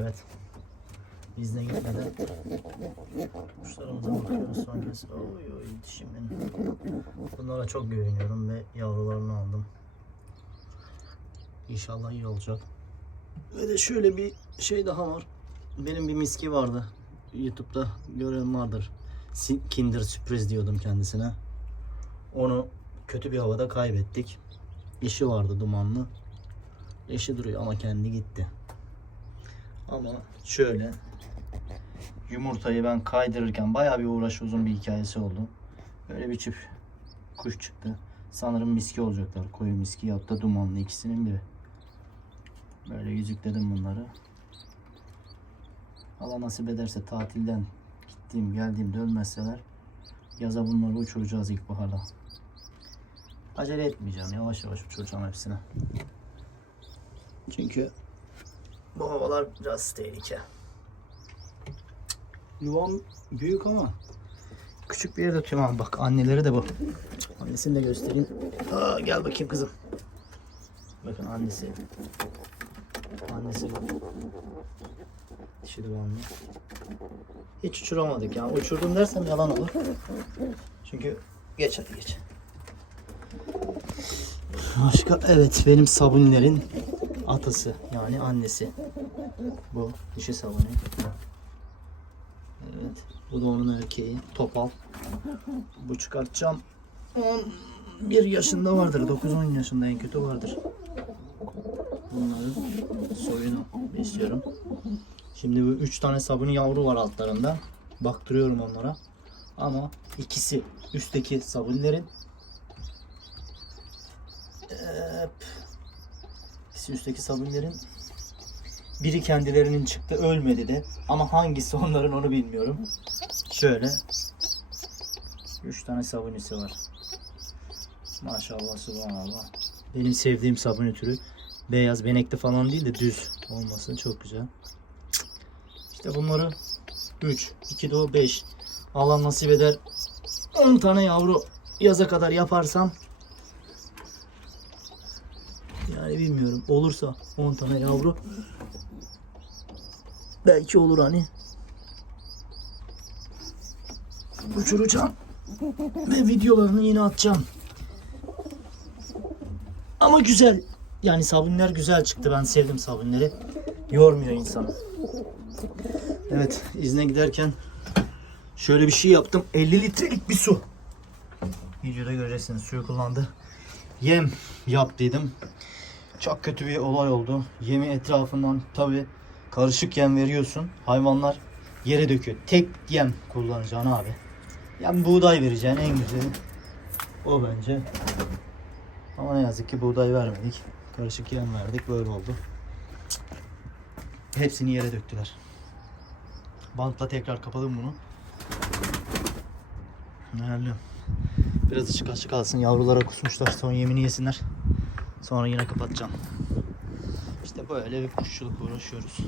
Evet. İzne gitmeden kuşlarımıza bakıyoruz son kez. Oy oy dişim benim. Bunlara çok güveniyorum ve yavrularını aldım. İnşallah iyi olacak. Ve de şöyle bir şey daha var. Benim bir miski vardı. YouTube'da gören vardır. Kinder sürpriz diyordum kendisine. Onu kötü bir havada kaybettik. Eşi vardı dumanlı. Eşi duruyor ama kendi gitti. Ama şöyle yumurtayı ben kaydırırken bayağı bir uğraş uzun bir hikayesi oldu. Böyle bir çift kuş çıktı. Sanırım miski olacaklar. Koyu miski ya da dumanlı ikisinin biri. Böyle yüzükledim bunları. Allah nasip ederse tatilden gittiğim geldiğimde ölmezseler yaza bunları uçuracağız ilkbaharda. Acele etmeyeceğim. Yavaş yavaş uçuracağım hepsini. Çünkü bu havalar biraz tehlike. Yuvam büyük ama küçük bir yerde tutuyorum abi. Bak anneleri de bu. Annesini de göstereyim. Aa, gel bakayım kızım. Bakın annesi. Annesi bu. Dişi dumanlı. Hiç uçuramadık yani. Uçurdum dersem yalan olur. Çünkü geç hadi geç. Başka evet benim sabunlerin atası yani annesi. Bu dişi sabunu. Evet. Bu da onun erkeği. Topal. Bu çıkartacağım. 11 yaşında vardır. 9-10 yaşında en kötü vardır. Bunların soyunu besliyorum. Şimdi bu 3 tane sabuni yavru var altlarında. Baktırıyorum onlara. Ama ikisi üstteki sabunlerin Hep. İkisi üstteki sabunlerin biri kendilerinin çıktı ölmedi de ama hangisi onların onu bilmiyorum. Şöyle 3 tane sabunisi var. Maşallah subhanallah. Benim sevdiğim sabun türü beyaz benekli falan değil de düz olması çok güzel. İşte bunları 3, 2 de o 5. Allah nasip eder 10 tane yavru yaza kadar yaparsam yani bilmiyorum. Olursa 10 tane yavru. Belki olur hani. Uçuracağım. Ve videolarını yine atacağım. Ama güzel. Yani sabunlar güzel çıktı. Ben sevdim sabunları. Yormuyor insanı evet izne giderken şöyle bir şey yaptım. 50 litrelik bir su. Videoda göreceksiniz. Suyu kullandı. Yem yaptıydım çok kötü bir olay oldu. Yemi etrafından tabi karışık yem veriyorsun. Hayvanlar yere döküyor. Tek yem kullanacaksın abi. Yani buğday vereceksin en güzeli. O bence. Ama ne yazık ki buğday vermedik. Karışık yem verdik. Böyle oldu. Hepsini yere döktüler. Bantla tekrar kapadım bunu. Nerede? Biraz açık açık kalsın. Yavrulara kusmuşlar. Son yemini yesinler. Sonra yine kapatacağım. İşte böyle bir kuşçuluk uğraşıyoruz.